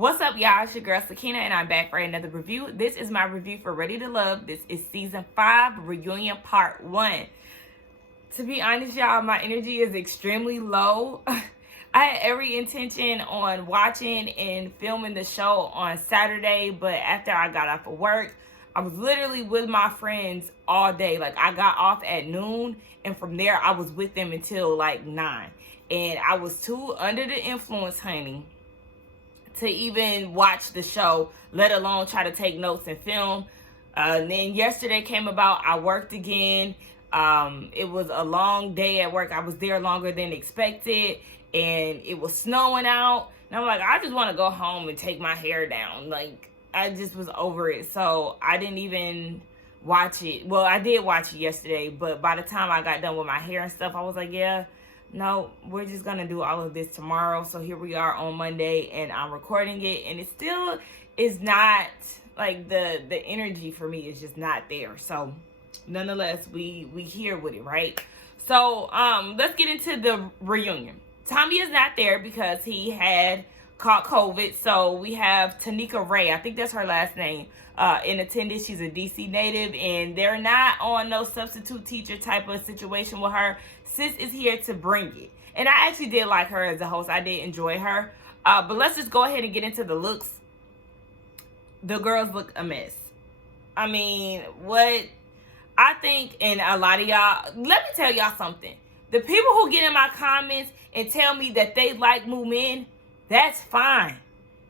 What's up, y'all? It's your girl Sakina, and I'm back for another review. This is my review for Ready to Love. This is season 5, reunion part 1. To be honest, y'all, my energy is extremely low. I had every intention on watching and filming the show on Saturday, but after I got off of work, I was literally with my friends all day. Like, I got off at noon, and from there, I was with them until like 9. And I was too under the influence, honey, to even watch the show, let alone try to take notes and film. And then yesterday came about, I worked again. It was a long day at work. I was there longer than expected, and it was snowing out. And I'm like, I just want to go home and take my hair down. Like, I just was over it. So I didn't even watch it. Well, I did watch it yesterday, but by the time I got done with my hair and stuff, I was like, yeah, no, we're just gonna do all of this tomorrow. So here we are on Monday, and I'm recording it, and it still is not like the energy for me is just not there. So nonetheless, we here with it, right? So let's get into the reunion. Tommy is not there because he had caught COVID. So we have Tanika Ray, I think that's her last name, in attendance. She's a DC native, and they're not on no substitute teacher type of situation with her. Sis is here to bring it. And I actually did like her as a host. I did enjoy her. But let's just go ahead and get into the looks. The girls look a mess. I mean, what I think, and a lot of y'all, let me tell y'all something. The people who get in my comments and tell me that they like Moomin, that's fine.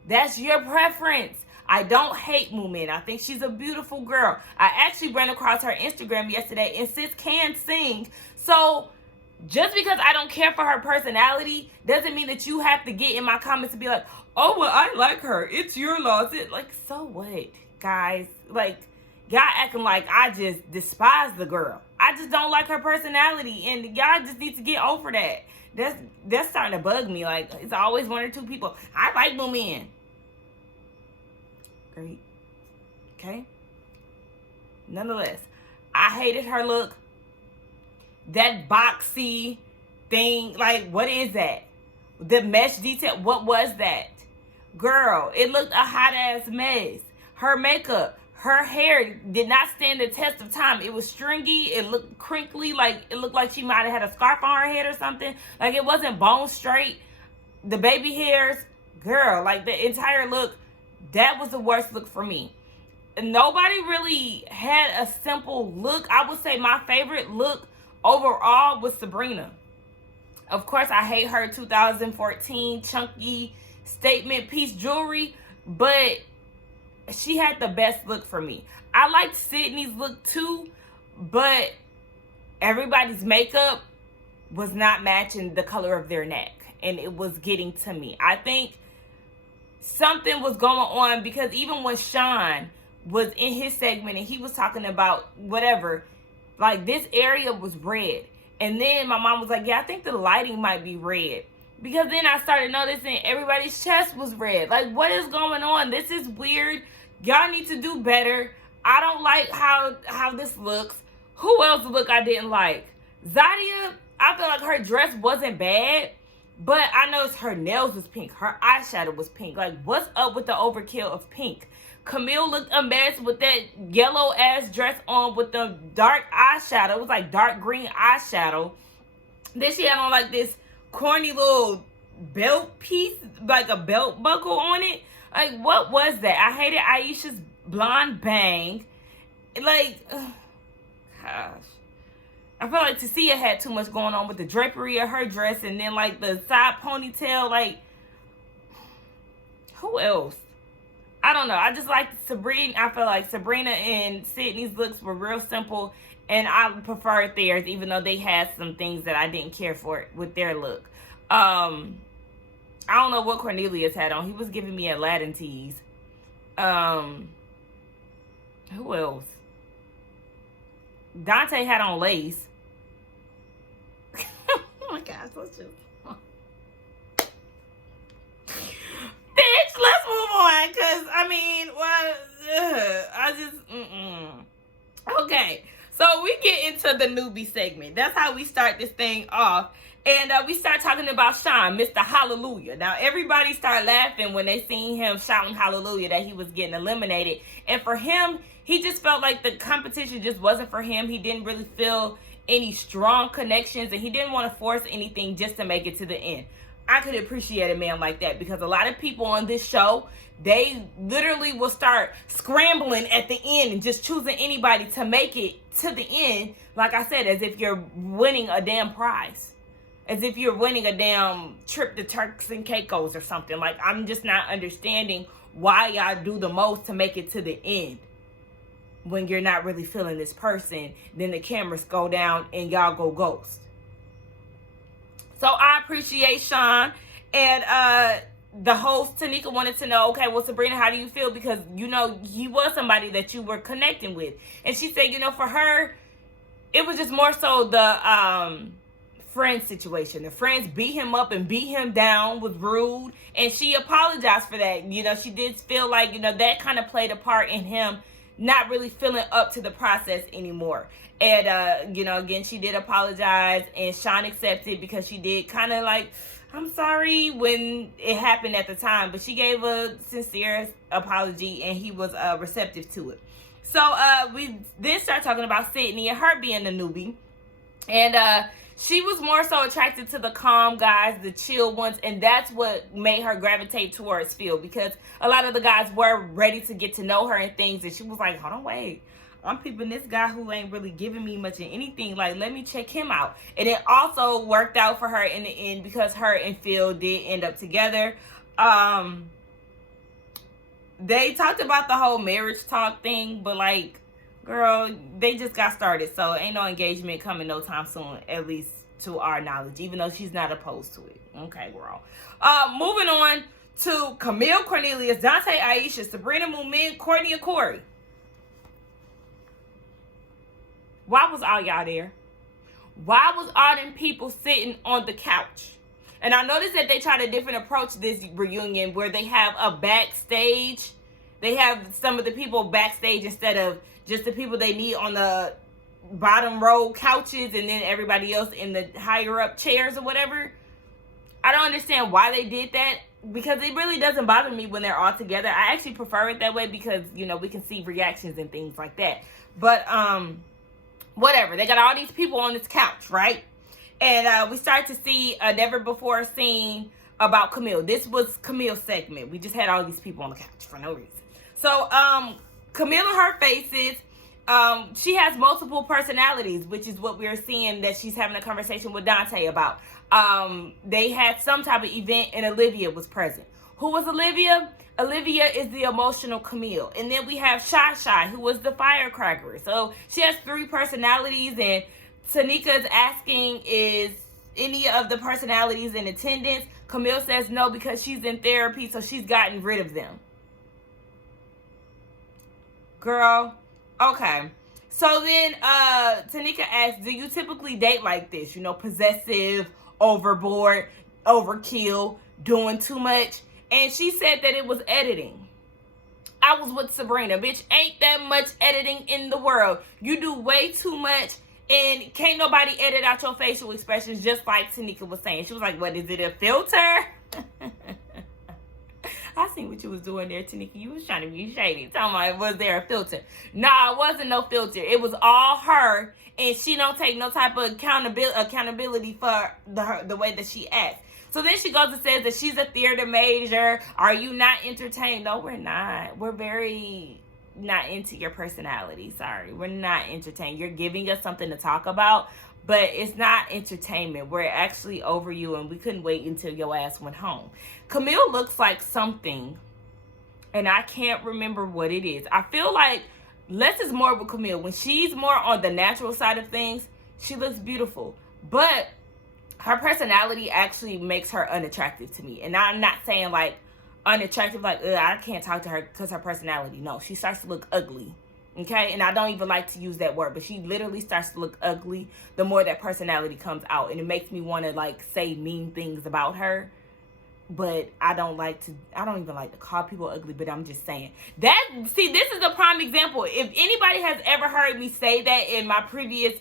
That's your preference. I don't hate Moomin. I think she's a beautiful girl. I actually ran across her Instagram yesterday, and sis can sing. So just because I don't care for her personality doesn't mean that you have to get in my comments and be like, oh, well, I like her. It's your loss. Like, so what, guys? Like, y'all acting like I just despise the girl. I just don't like her personality, and y'all just need to get over that. That's starting to bug me. Like, it's always one or two people. I like Moomin. Great. Okay. Nonetheless, I hated her look. That boxy thing, like, what is that? The mesh detail, what was that? Girl, it looked a hot ass mess. Her makeup, her hair did not stand the test of time. It was stringy. It looked crinkly. Like, it looked like she might have had a scarf on her head or something. Like, it wasn't bone straight. The baby hairs, girl, like, the entire look, that was the worst look for me. Nobody really had a simple look. I would say my favorite look overall was Sabrina. Of course, I hate her 2014 chunky statement piece jewelry, but she had the best look for me. I liked Sydney's look too, but everybody's makeup was not matching the color of their neck, and it was getting to me. I think something was going on, because even when Sean was in his segment and he was talking about whatever, like, this area was red. And then my mom was like, yeah, I think the lighting might be red. Because then I started noticing everybody's chest was red. Like, what is going on? This is weird. Y'all need to do better. I don't like how this looks. Who else look I didn't like? Zadia, I feel like her dress wasn't bad, but I noticed her nails was pink. Her eyeshadow was pink. Like, what's up with the overkill of pink? Camille looked a mess with that yellow ass dress on with the dark eyeshadow. It was like dark green eyeshadow. Then she had on like this corny little belt piece, like a belt buckle on it. Like, what was that? I hated Aisha's blonde bang. Like, gosh. I feel like Tasia had too much going on with the drapery of her dress, and then like the side ponytail. Like, who else? I don't know. I just like Sabrina. I feel like Sabrina and Sydney's looks were real simple, and I preferred theirs, even though they had some things that I didn't care for with their look. I don't know what Cornelius had on. He was giving me Aladdin tease. Who else? Dante had on lace. Oh my gosh, let's just... Bitch, let's move on, because, I mean, Okay, so we get into the newbie segment. That's how we start this thing off. And we start talking about Sean, Mr. Hallelujah. Now, everybody started laughing when they seen him shouting hallelujah that he was getting eliminated. And for him, he just felt like the competition just wasn't for him. He didn't really feel any strong connections, and he didn't want to force anything just to make it to the end. I could appreciate a man like that, because a lot of people on this show, they literally will start scrambling at the end and just choosing anybody to make it to the end. Like I said, as if you're winning a damn prize. As if you're winning a damn trip to Turks and Caicos or something. Like, I'm just not understanding why y'all do the most to make it to the end. When you're not really feeling this person, then the cameras go down and y'all go ghost. So I appreciate Sean. And the host, Tanika, wanted to know, okay, well, Sabrina, how do you feel? Because, you know, he was somebody that you were connecting with. And she said, you know, for her, it was just more so the friend situation. The friends beat him up and beat him down, was rude. And she apologized for that. You know, she did feel like, you know, that kind of played a part in him not really feeling up to the process anymore. And, you know, again, she did apologize, and Sean accepted, because she did kind of like, I'm sorry when it happened at the time, but she gave a sincere apology, and he was receptive to it. So we then start talking about Sydney and her being a newbie. And she was more so attracted to the calm guys, the chill ones, and that's what made her gravitate towards Phil, because a lot of the guys were ready to get to know her and things, and she was like, hold on, wait. I'm peeping this guy who ain't really giving me much of anything. Like, let me check him out. And it also worked out for her in the end, because her and Phil did end up together. They talked about the whole marriage talk thing, but like, girl, they just got started. So ain't no engagement coming no time soon, at least to our knowledge, even though she's not opposed to it. Okay, girl. Moving on to Camille, Cornelius, Dante, Aisha, Sabrina, Moomin, Courtney, and Corey. Why was all y'all there? Why was all them people sitting on the couch? And I noticed that they tried a different approach to this reunion, where they have a backstage. They have some of the people backstage instead of just the people they need on the bottom row couches, and then everybody else in the higher up chairs or whatever. I don't understand why they did that, because it really doesn't bother me when they're all together. I actually prefer it that way, because, you know, we can see reactions and things like that. But, whatever. They got all these people on this couch, right? And we start to see a never before seen about Camille. This was Camille's segment. We just had all these people on the couch for no reason. So, Camille and her faces, she has multiple personalities, which is what we're seeing that she's having a conversation with Dante about. They had some type of event, and Olivia was present. Who was Olivia? Olivia is the emotional Camille. And then we have Shy, who was the firecracker. So she has 3 personalities, and Tanika is asking, is any of the personalities in attendance? Camille says no, because she's in therapy, so she's gotten rid of them. Girl, okay. So then Tanika asks, do you typically date like this? You know, possessive, overboard, overkill, doing too much? And she said that it was editing. I was with Sabrina. Bitch, ain't that much editing in the world. You do way too much, and can't nobody edit out your facial expressions, just like Tanika was saying. She was like, what, is it a filter? I seen what you was doing there, Tanika. You was trying to be shady. Talking about, was there a filter? Nah, it wasn't no filter. It was all her, and she don't take no type of accountability for the way that she acts. So then she goes and says that she's a theater major. Are you not entertained? No, we're not. We're very not into your personality. Sorry. We're not entertained. You're giving us something to talk about, but it's not entertainment. We're actually over you, and we couldn't wait until your ass went home. Camille looks like something, and I can't remember what it is. I feel like less is more with Camille. When she's more on the natural side of things, she looks beautiful. But her personality actually makes her unattractive to me. And I'm not saying like unattractive, like, I can't talk to her because her personality. No, she starts to look ugly. Okay? And I don't even like to use that word, but she literally starts to look ugly the more that personality comes out. And it makes me want to like say mean things about her. But I don't even like to call people ugly, but I'm just saying. This is a prime example. If anybody has ever heard me say that in my previous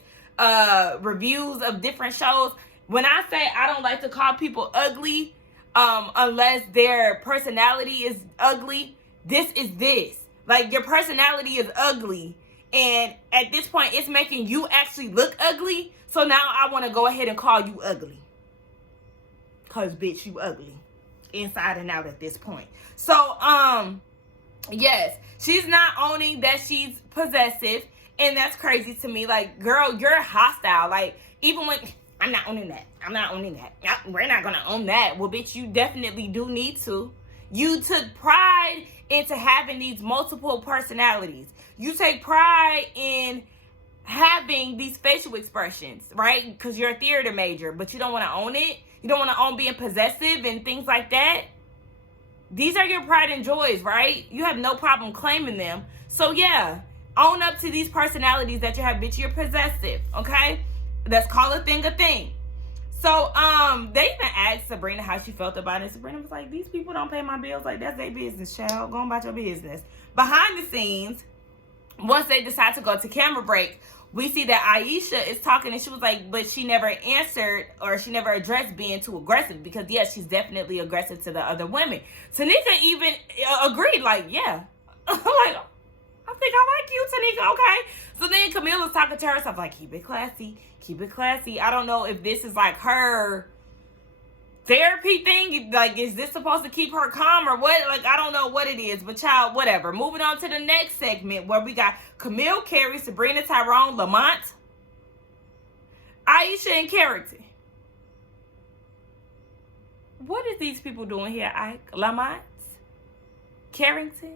reviews of different shows, When I say I don't like to call people ugly, unless their personality is ugly, this is this. Like, your personality is ugly, and at this point, it's making you actually look ugly. So now I want to go ahead and call you ugly. Cause bitch, you ugly. Inside and out at this point. So, yes, she's not owning that she's possessive, and that's crazy to me. Like, girl, you're hostile. Like, even when I'm not owning that. I'm not owning that. We're not gonna own that. Well, bitch, you definitely do need to. You took pride into having these multiple personalities. You take pride in having these facial expressions, right? Because you're a theater major, but you don't want to own it. You don't want to own being possessive and things like that. These are your pride and joys, right? You have no problem claiming them. So yeah, own up to these personalities that you have. Bitch, you're possessive, okay? Let's call a thing a thing. So they even asked Sabrina how she felt about it. Sabrina was like, these people don't pay my bills. Like, that's their business, child. Go on about your business. Behind the scenes, once they decide to go to camera break, we see that Aisha is talking, and she was like, but she never answered, or she never addressed being too aggressive, because yes, she's definitely aggressive to the other women. Tanika even agreed, like, yeah. Like, I think I like you, Tanika, okay? So then Camille was talking to herself, like, keep it classy, keep it classy. I don't know if this is like her therapy thing. Like, is this supposed to keep her calm or what? Like, I don't know what it is, but child, whatever. Moving on to the next segment, where we got Camille, Carrie, Sabrina, Tyrone, Lamont, Aisha, and Carrington. What is these people doing here, Ike? Lamont, Carrington,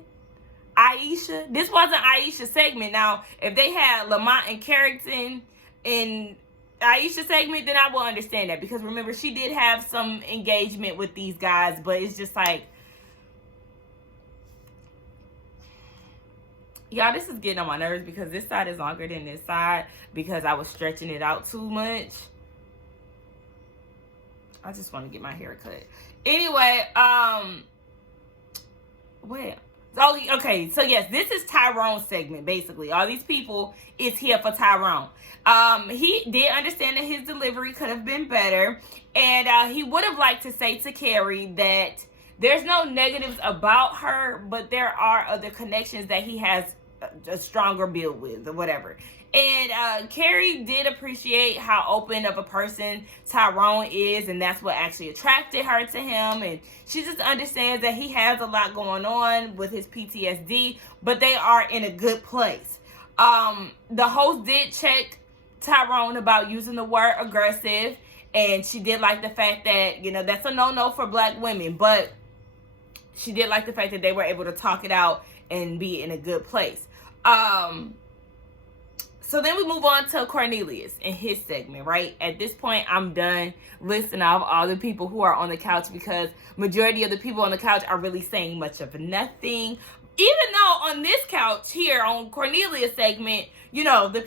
Aisha. This wasn't Aisha's segment. Now, if they had Lamont and Carrington in Aisha segment, then I will understand that, because remember, she did have some engagement with these guys, but it's just like, y'all, this is getting on my nerves, because this side is longer than this side, because I was stretching it out too much. I just want to get my hair cut. Anyway, well, okay, so yes, this is Tyrone's segment, basically. All these people is here for Tyrone. He did understand that his delivery could have been better, and he would have liked to say to Carrie that there's no negatives about her, but there are other connections that he has a stronger build with, or whatever. And Carrie did appreciate how open of a person Tyrone is, and that's what actually attracted her to him. And she just understands that he has a lot going on with his PTSD, but they are in a good place. The host did check Tyrone about using the word aggressive, and she did like the fact that, you know, that's a no-no for black women, but she did like the fact that they were able to talk it out and be in a good place. So then we move on to Cornelius and his segment, right? At this point, I'm done listing off all the people who are on the couch, because majority of the people on the couch are really saying much of nothing. Even though on this couch here, on Cornelius' segment, you know, the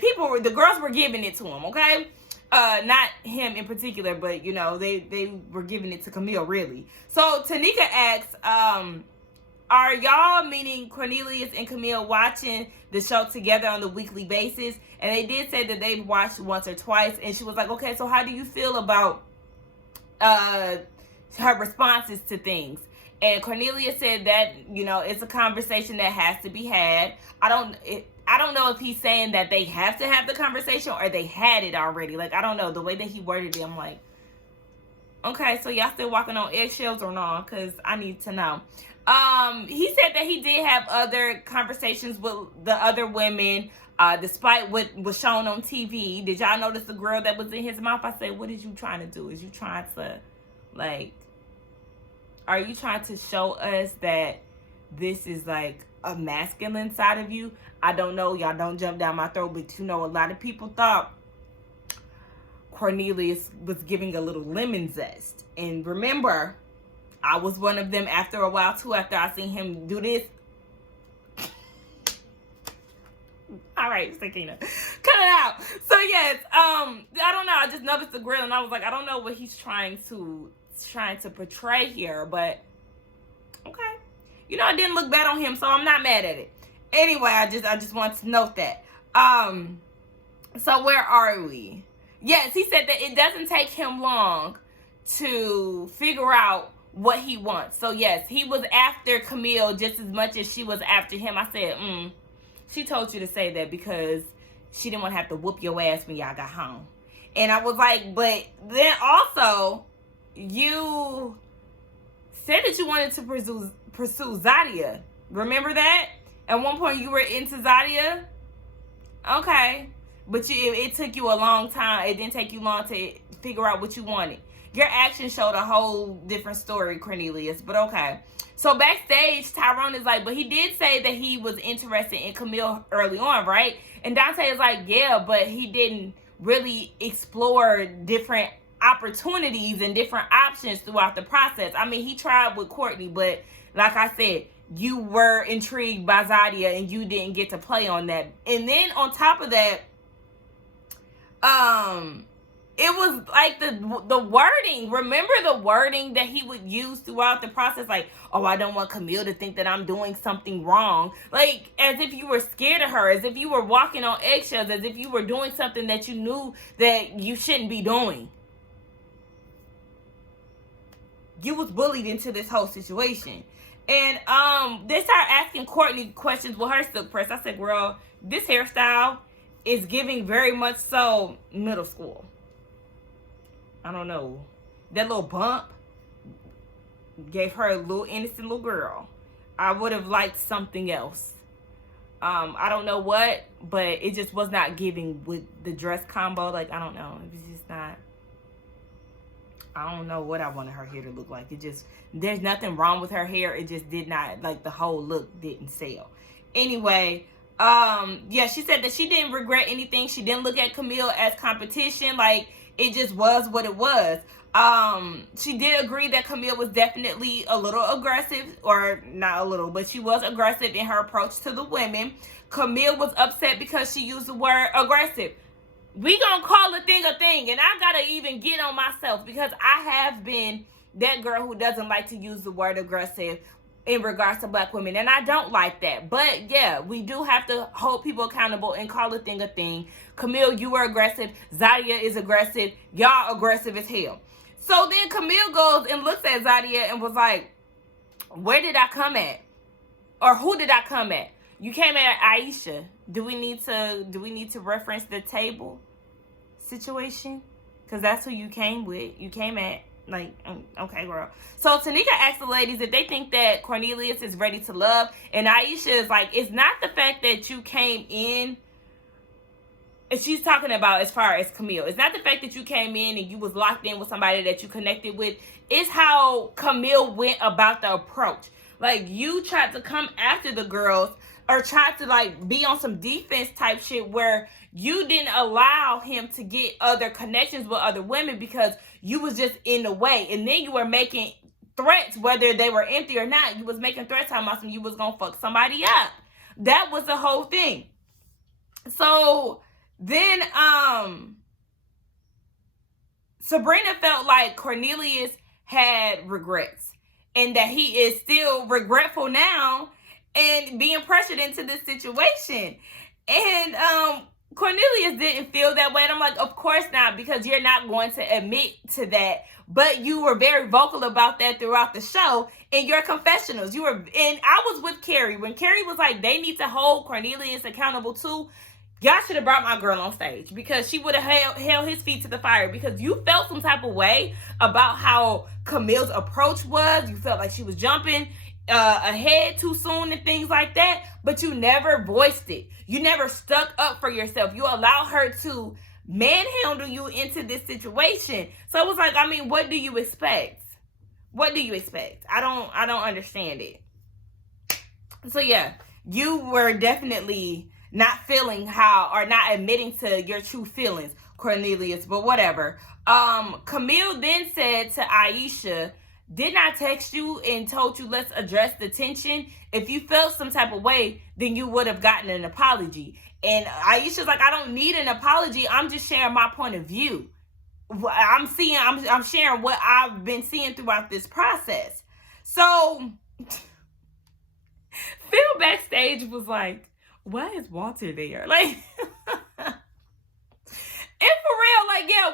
girls were giving it to him, okay? Not him in particular, but, you know, they were giving it to Camille, really. So Tanika asks, are y'all, meaning Cornelius and Camille, watching the show together on the weekly basis? And they did say that they've watched once or twice. And she was like, okay, so how do you feel about her responses to things? And Cornelius said that, you know, it's a conversation that has to be had. I don't know if he's saying that they have to have the conversation or they had it already. Like, I don't know. The way that he worded it, I'm like, okay, so y'all still walking on eggshells or not? Because I need to know. He said that he did have other conversations with the other women, despite what was shown on TV. Did y'all notice the girl that was in his mouth? I said, what is you trying to do? Is you trying to, like, are you trying to show us that this is, like, a masculine side of you? I don't know. Y'all don't jump down my throat, but, you know, a lot of people thought Cornelius was giving a little lemon zest. And remember, I was one of them after a while, too, after I seen him do this. All right, Sakina, cut it out. So, yes, I don't know. I just noticed the grill, and I was like, I don't know what he's trying to portray here, but okay. You know, I didn't look bad on him, so I'm not mad at it. Anyway, I just want to note that. So where are we? Yes, he said that it doesn't take him long to figure out what he wants. So yes, he was after Camille just as much as she was after him. I said, she told you to say that because she didn't want to have to whoop your ass when y'all got home. And I was like, but then also, you said that you wanted to pursue Zadia. Remember that? At one point you were into Zadia? Okay. But it took you a long time. It didn't take you long to figure out what you wanted. Your action showed a whole different story, Cornelius. But okay. So backstage, Tyrone is like, but he did say that he was interested in Camille early on, right? And Dante is like, yeah, but he didn't really explore different opportunities and different options throughout the process. I mean, he tried with Courtney, but like I said, you were intrigued by Zadia and you didn't get to play on that. And then on top of that, it was like the wording. Remember the wording that he would use throughout the process? Like, oh, I don't want Camille to think that I'm doing something wrong. Like, as if you were scared of her, as if you were walking on eggshells, as if you were doing something that you knew that you shouldn't be doing. You was bullied into this whole situation. And they started asking Courtney questions with her silk press. I said, girl, this hairstyle is giving very much so middle school. I don't know. That little bump gave her a little innocent little girl. I would have liked something else. I don't know what, but it just was not giving with the dress combo. Like, I don't know. It was just not. I don't know what I wanted her hair to look like. It just, there's nothing wrong with her hair. It just did not, like, the whole look didn't sell. Anyway, yeah, she said that she didn't regret anything. She didn't look at Camille as competition. Like, it just was what it was. She did agree that Camille was definitely a little aggressive, or not a little, but she was aggressive in her approach to the women. Camille was upset because she used the word aggressive. We gonna call a thing, and I gotta even get on myself because I have been that girl who doesn't like to use the word aggressive in regards to black women, and I don't like that. But yeah, we do have to hold people accountable and call a thing. Camille, you were aggressive. Zadia is aggressive. Y'all aggressive as hell. So then Camille goes and looks at Zadia and was like, where did I come at? Or who did I come at? You came at Aisha. Do we need to reference the table situation? Because that's who you came with. You came at, like, okay, girl. So Tanika asked the ladies if they think that Cornelius is ready to love. And Aisha is like, it's not the fact that you came in. And she's talking about as far as Camille. It's not the fact that you came in and you was locked in with somebody that you connected with. It's how Camille went about the approach. Like, you tried to come after the girls or tried to, like, be on some defense type shit where you didn't allow him to get other connections with other women because you was just in the way. And then you were making threats, whether they were empty or not. You was making threats talking about you was gonna fuck somebody up. That was the whole thing. So then Sabrina felt like Cornelius had regrets and that he is still regretful now and being pressured into this situation. And Cornelius didn't feel that way. And I'm like, of course not, because you're not going to admit to that. But you were very vocal about that throughout the show in your confessionals. And I was with Carrie. When Carrie was like, they need to hold Cornelius accountable too. Y'all should have brought my girl on stage because she would have held his feet to the fire, because you felt some type of way about how Camille's approach was. You felt like she was jumping ahead too soon and things like that, but you never voiced it. You never stuck up for yourself. You allowed her to manhandle you into this situation. So it was like, I mean, what do you expect? What do you expect? I don't understand it. So yeah, you were definitely not feeling how, or not admitting to your true feelings, Cornelius, but whatever. Camille then said to Aisha, didn't I text you and told you let's address the tension? If you felt some type of way, then you would have gotten an apology. And Aisha's like, I don't need an apology. I'm just sharing my point of view. I'm sharing what I've been seeing throughout this process. So Phil backstage was like, why is Walter there? Like, and for real, like, yeah,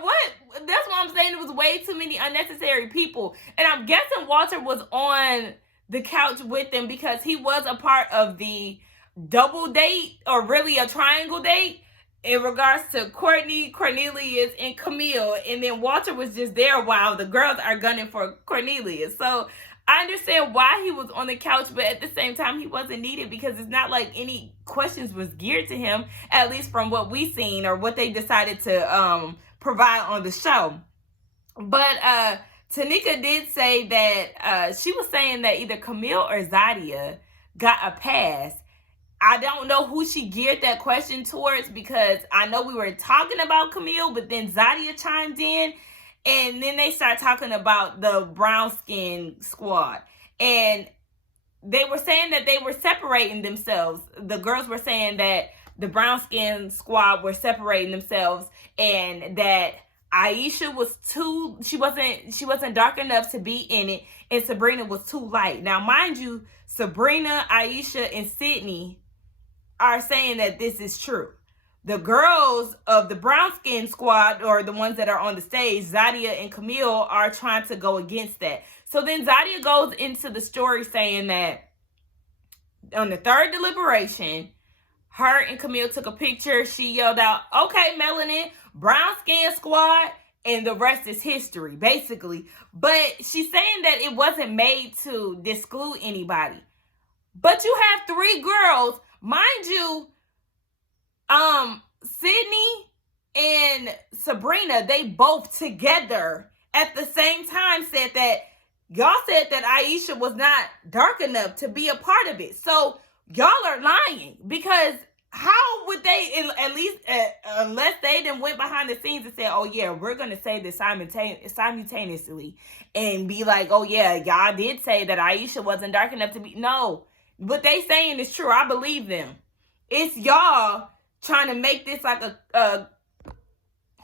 was way too many unnecessary people. And I'm guessing Walter was on the couch with them because he was a part of the double date, or really a triangle date, in regards to Courtney, Cornelius, and Camille. And then Walter was just there while the girls are gunning for Cornelius. So I understand why he was on the couch, but at the same time, he wasn't needed because it's not like any questions was geared to him, at least from what we seen or what they decided to provide on the show. But Tanika did say that she was saying that either Camille or Zadia got a pass. I don't know who she geared that question towards, because I know we were talking about Camille, but then Zadia chimed in, and then they start talking about the brown skin squad. And they were saying that they were separating themselves. The girls were saying that the brown skin squad were separating themselves, and that Aisha was she wasn't dark enough to be in it, and Sabrina was too light. Now, mind you, Sabrina, Aisha, and Sydney are saying that this is true. The girls of the brown skin squad, or the ones that are on the stage, Zadia and Camille, are trying to go against that. So then Zadia goes into the story saying that on the third deliberation, her and Camille took a picture. She yelled out, "Okay, melanin, brown skin squad," and the rest is history, basically. But she's saying that it wasn't made to exclude anybody. But you have three girls, mind you, Sydney and Sabrina, they both together at the same time said that y'all said that Aisha was not dark enough to be a part of it. So y'all are lying, because how would they, at least unless they then went behind the scenes and said, "Oh yeah, we're going to say this simultaneously," and be like, "Oh yeah, y'all did say that Aisha wasn't dark enough to be." No, what they saying is true. I believe them. It's y'all trying to make this like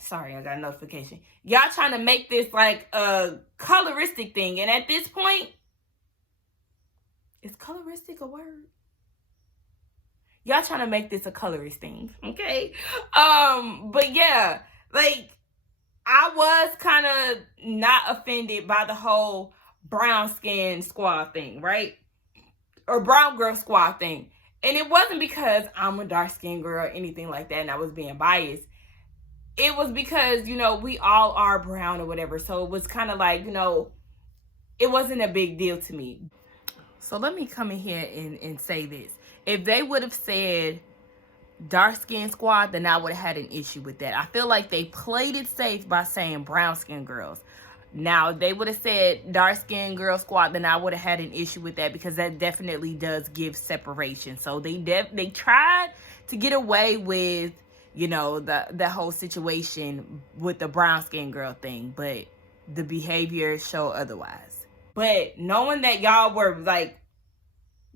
sorry, I got a notification. Y'all trying to make this like a coloristic thing. And at this point, is coloristic a word? Y'all trying to make this a colorist thing, okay? But yeah, like, I was kind of not offended by the whole brown skin squad thing, right? Or brown girl squad thing. And it wasn't because I'm a dark-skinned girl or anything like that and I was being biased. It was because, you know, we all are brown or whatever. So it was kind of like, you know, it wasn't a big deal to me. So let me come in here and say this. If they would have said dark-skinned squad, then I would have had an issue with that. I feel like they played it safe by saying brown-skinned girls. Now, if they would have said dark-skinned girl squad, then I would have had an issue with that, because that definitely does give separation. So they tried to get away with, you know, the whole situation with the brown-skinned girl thing, but the behavior show otherwise. But knowing that y'all were like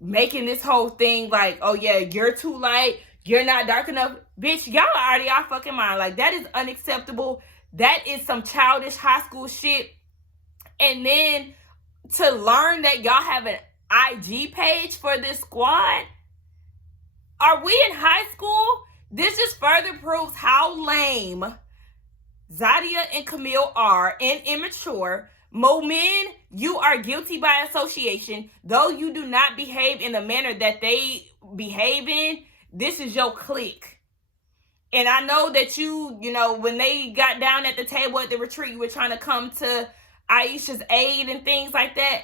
making this whole thing like, "Oh yeah, you're too light, you're not dark enough," bitch, y'all are already out fucking mind. Like, that is unacceptable. That is some childish high school shit. And then to learn that y'all have an IG page for this squad. Are we in high school? This just further proves how lame Zadia and Camille are and immature. Momin, you are guilty by association. Though you do not behave in the manner that they behave in, this is your clique. And I know that you know, when they got down at the table at the retreat, you were trying to come to Aisha's aid and things like that.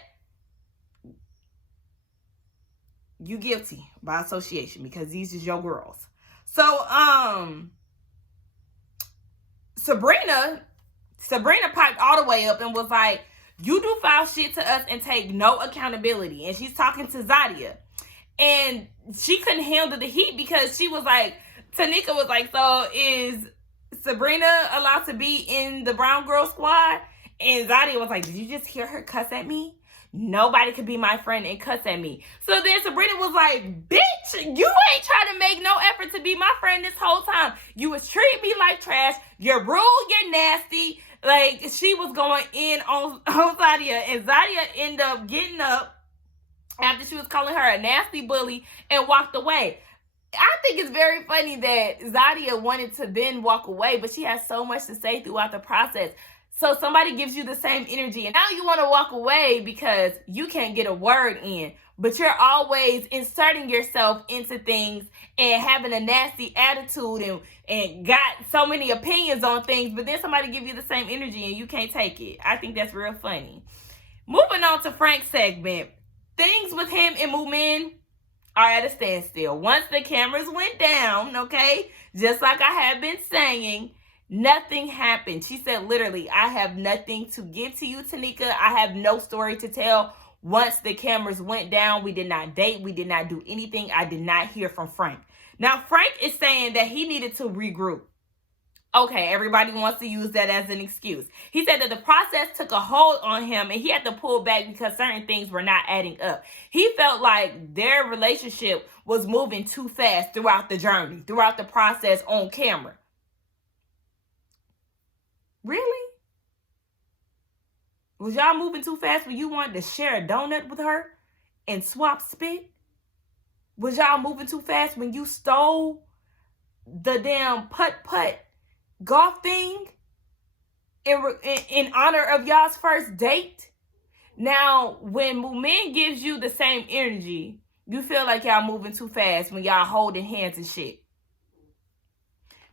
You guilty by association, because these is your girls. So, Sabrina piped all the way up and was like, "You do foul shit to us and take no accountability." And she's talking to Zadia. And she couldn't handle the heat, because she was like, Tanika was like, "So is Sabrina allowed to be in the brown girl squad?" And Zadia was like, "Did you just hear her cuss at me? Nobody could be my friend and cuss at me." So then Sabrina was like, "Bitch, you ain't trying to make no effort to be my friend this whole time. You was treating me like trash. You're rude, you're nasty." Like, she was going in on Zadia. And Zadia ended up getting up after she was calling her a nasty bully and walked away. I think it's very funny that Zadia wanted to then walk away, but she has so much to say throughout the process. So somebody gives you the same energy, and now you want to walk away because you can't get a word in. But you're always inserting yourself into things and having a nasty attitude and got so many opinions on things, but then somebody give you the same energy and you can't take it. I think that's real funny. Moving on to Frank's segment. Things with him and Moomin are at a standstill. Once the cameras went down, okay, just like I have been saying, nothing happened. She said literally, I have nothing to give to you, Tanika. I have no story to tell. Once the cameras went down, we did not date. We did not do anything. I did not hear from Frank. Now, Frank is saying that he needed to regroup. Okay, everybody wants to use that as an excuse. He said that the process took a hold on him and he had to pull back because certain things were not adding up. He felt like their relationship was moving too fast throughout the journey, throughout the process on camera. Really? Was y'all moving too fast when you wanted to share a donut with her and swap spit? Was y'all moving too fast when you stole the damn putt-putt golf thing in honor of y'all's first date? Now, when Moomin gives you the same energy, you feel like y'all moving too fast when y'all holding hands and shit.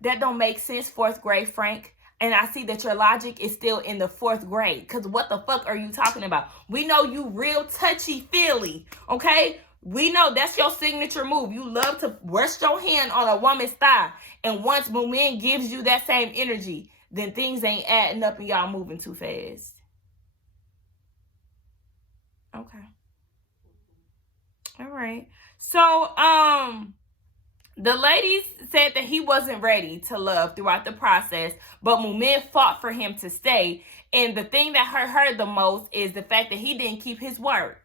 That don't make sense, 4th grade Frank. And I see that your logic is still in the 4th grade. Because what the fuck are you talking about? We know you real touchy-feely, okay? We know that's your signature move. You love to rest your hand on a woman's thigh. And once Moomin gives you that same energy, then things ain't adding up and y'all moving too fast. Okay. All right. So, the ladies said that he wasn't ready to love throughout the process, but Moomin fought for him to stay. And the thing that hurt her the most is the fact that he didn't keep his word.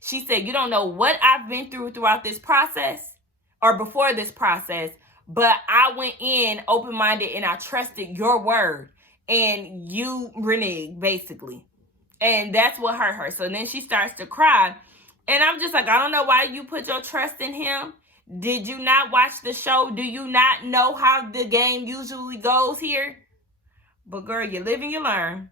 She said, you don't know what I've been through throughout this process or before this process, but I went in open-minded and I trusted your word and you reneged, basically. And that's what hurt her. So then she starts to cry. And I'm just like, I don't know why you put your trust in him. Did you not watch the show? Do you not know how the game usually goes here? But girl, you live and you learn.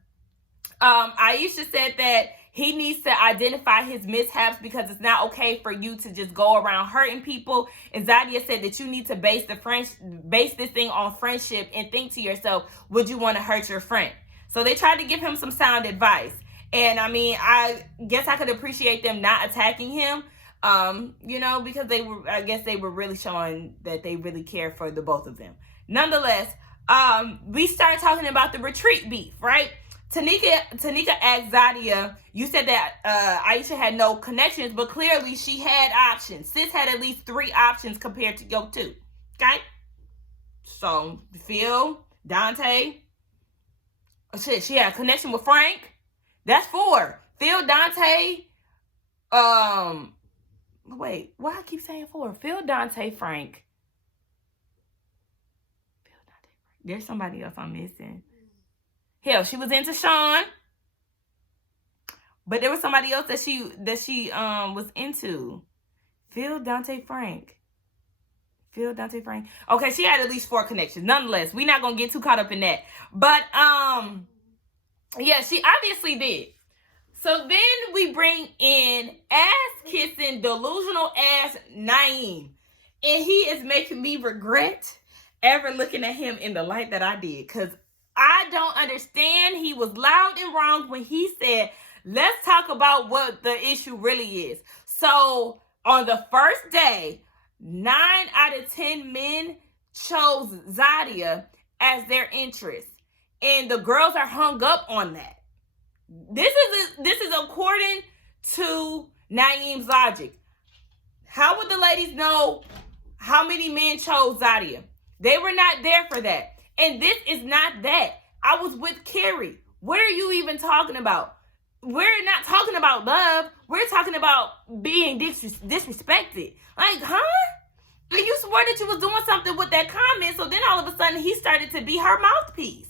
Aisha said that he needs to identify his mishaps because it's not okay for you to just go around hurting people. And Zadia said that you need to base this thing on friendship and think to yourself, would you want to hurt your friend? So they tried to give him some sound advice. And I mean, I guess I could appreciate them not attacking him. Because I guess they were really showing that they really care for the both of them. Nonetheless, we started talking about the retreat beef, right? Tanika asked Zadia, you said that Aisha had no connections, but clearly she had options. Sis had at least 3 options compared to your 2. Okay? So, Phil, Dante. Oh, shit, she had a connection with Frank. That's 4. Phil, Dante, wait, why I keep saying 4? Phil, Dante, Frank. Phil, Dante, Frank. There's somebody else I'm missing. Hell, she was into Sean. But there was somebody else that she was into. Phil, Dante, Frank. Phil, Dante, Frank. Okay, she had at least 4 connections. Nonetheless, we're not gonna get too caught up in that. But yeah, she obviously did. So then we bring in ass-kissing, delusional ass Naeem. And he is making me regret ever looking at him in the light that I did. Because I don't understand. He was loud and wrong when he said, let's talk about what the issue really is. So on the first day, 9 out of 10 men chose Zadia as their interest. And the girls are hung up on that. This is according to Naeem's logic. How would the ladies know how many men chose Zadia? They were not there for that. And this is not that. I was with Carrie. What are you even talking about? We're not talking about love. We're talking about being disrespected. Like, huh? And you swore that you was doing something with that comment. So then all of a sudden he started to be her mouthpiece.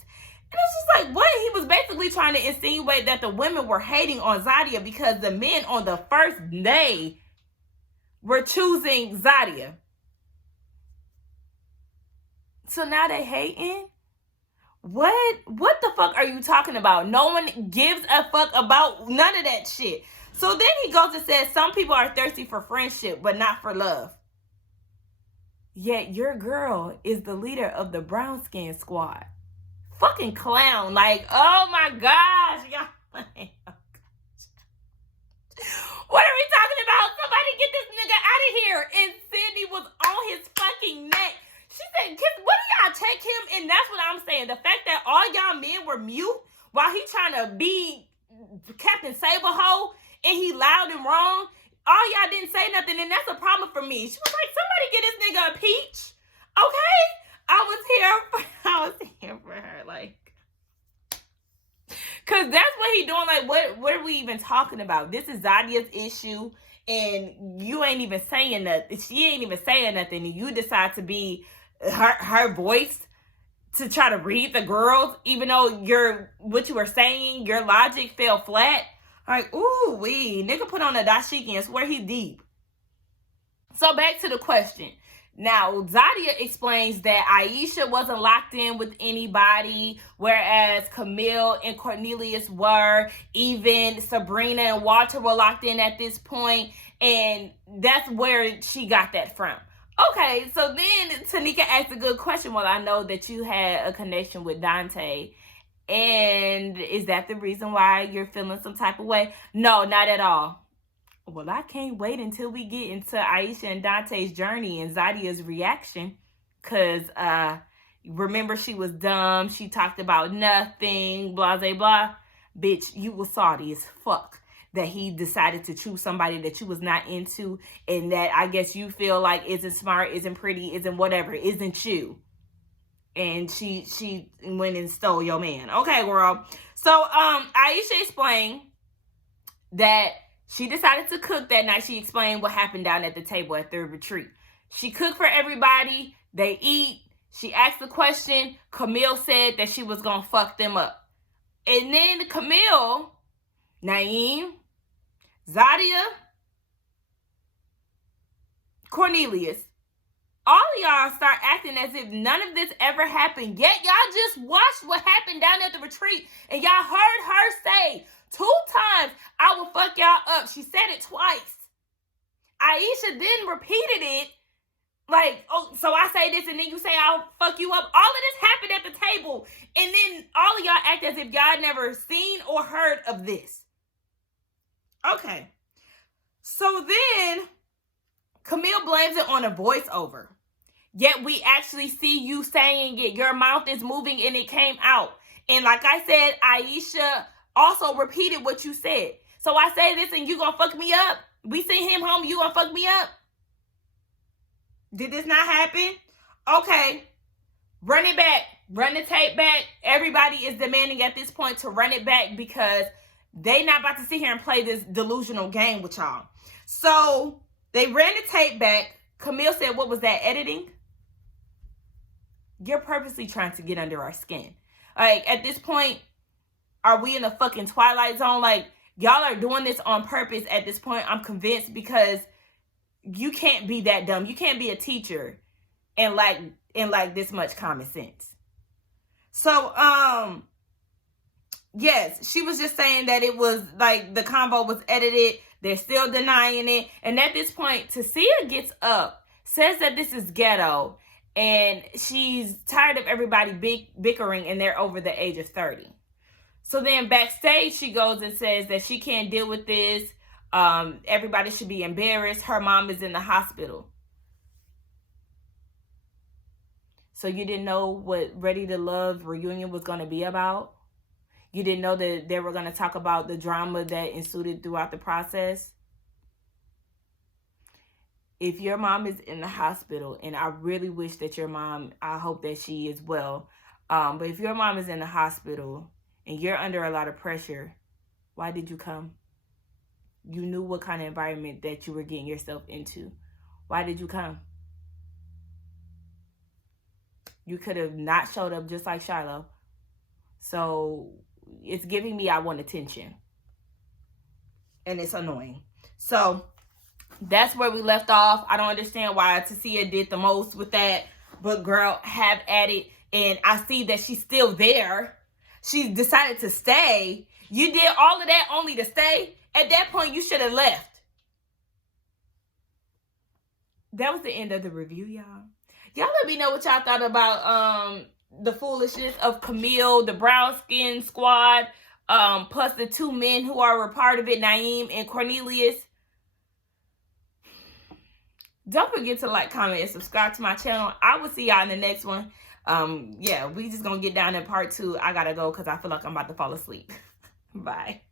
And it's just like, what? He was basically trying to insinuate that the women were hating on Zadia because the men on the first day were choosing Zadia. So now they hating? What the fuck are you talking about? No one gives a fuck about none of that shit. So then he goes and says some people are thirsty for friendship, but not for love. Yet your girl is the leader of the brown skin squad. Fucking clown. Like, oh my gosh. Y'all. What are we talking about? Somebody get this nigga out of here. And Sydney was on his fucking neck. She said, what do y'all take him? And that's what I'm saying. The fact that all y'all men were mute while he trying to be Captain Saberho and he loud and wrong. All y'all didn't say nothing, and that's a problem for me. She was like, somebody get this nigga a peach. Okay? I was here for her. Like, because that's what he doing. Like, what are we even talking about? This is Zadia's issue, and you ain't even saying nothing. She ain't even saying nothing, and you decide to be her voice to try to read the girls, even though what you were saying, your logic fell flat. Like, ooh, nigga put on a dashiki and swear he deep. So back to the question. Now, Zadia explains that Aisha wasn't locked in with anybody, whereas Camille and Cornelius were. Even Sabrina and Walter were locked in at this point, and that's where she got that from. Okay, so then Tanika asked a good question. Well, I know that you had a connection with Dante, and is that the reason why you're feeling some type of way? No, not at all. Well, I can't wait until we get into Aisha and Dante's journey and Zadia's reaction. Because, remember, she was dumb. She talked about nothing, blah, blah, blah. Bitch, you was salty as fuck that he decided to choose somebody that you was not into. And that I guess you feel like isn't smart, isn't pretty, isn't whatever, isn't you. And she went and stole your man. Okay, girl. So, Aisha explained that she decided to cook that night. She explained what happened down at the table at the retreat. She cooked for everybody. They eat. She asked the question. Camille said that she was going to fuck them up. And then Camille, Naeem, Zadia, Cornelius, all of y'all start acting as if none of this ever happened. Yet y'all just watched what happened down at the retreat. And y'all heard her say 2 times, I will fuck y'all up. She said it twice. Aisha then repeated it. Like, oh, so I say this and then you say I'll fuck you up. All of this happened at the table. And then all of y'all act as if y'all never seen or heard of this. Okay. So then Camille blames it on a voiceover. Yet we actually see you saying it. Your mouth is moving and it came out. And like I said, Aisha also repeated what you said. So I say this and you gonna fuck me up? We send him home, you gonna fuck me up? Did this not happen? Okay. Run it back. Run the tape back. Everybody is demanding at this point to run it back because they not about to sit here and play this delusional game with y'all. So they ran the tape back. Camille said, what was that, editing? You're purposely trying to get under our skin. Like, at this point, are we in the fucking Twilight Zone? Like, y'all are doing this on purpose at this point, I'm convinced, because you can't be that dumb. You can't be a teacher and like this much common sense. So, yes, she was just saying that it was like the convo was edited. They're still denying it. And at this point, Tasia gets up, says that this is ghetto, and she's tired of everybody bickering and they're over the age of 30. So then backstage, she goes and says that she can't deal with this. Everybody should be embarrassed. Her mom is in the hospital. So you didn't know what Ready to Love reunion was going to be about? You didn't know that they were going to talk about the drama that ensued throughout the process? If your mom is in the hospital, and I really wish that your mom, I hope that she is well. But if your mom is in the hospital and you're under a lot of pressure, why did you come? You knew what kind of environment that you were getting yourself into. Why did you come? You could have not showed up just like Shiloh. So it's giving me I want attention. And it's annoying. So that's where we left off. I don't understand why Tasia did the most with that. But girl, have at it. and I see that she's still there. She decided to stay. You did all of that only to stay? At that point, you should have left. That was the end of the review, y'all. Y'all let me know what y'all thought about the foolishness of Camille, the brown skin squad, plus the two men who are a part of it, Naeem and Cornelius. Don't forget to like, comment, and subscribe to my channel. I will see y'all in the next one. Yeah, we just gonna get down in part 2. I gotta go because I feel like I'm about to fall asleep. Bye.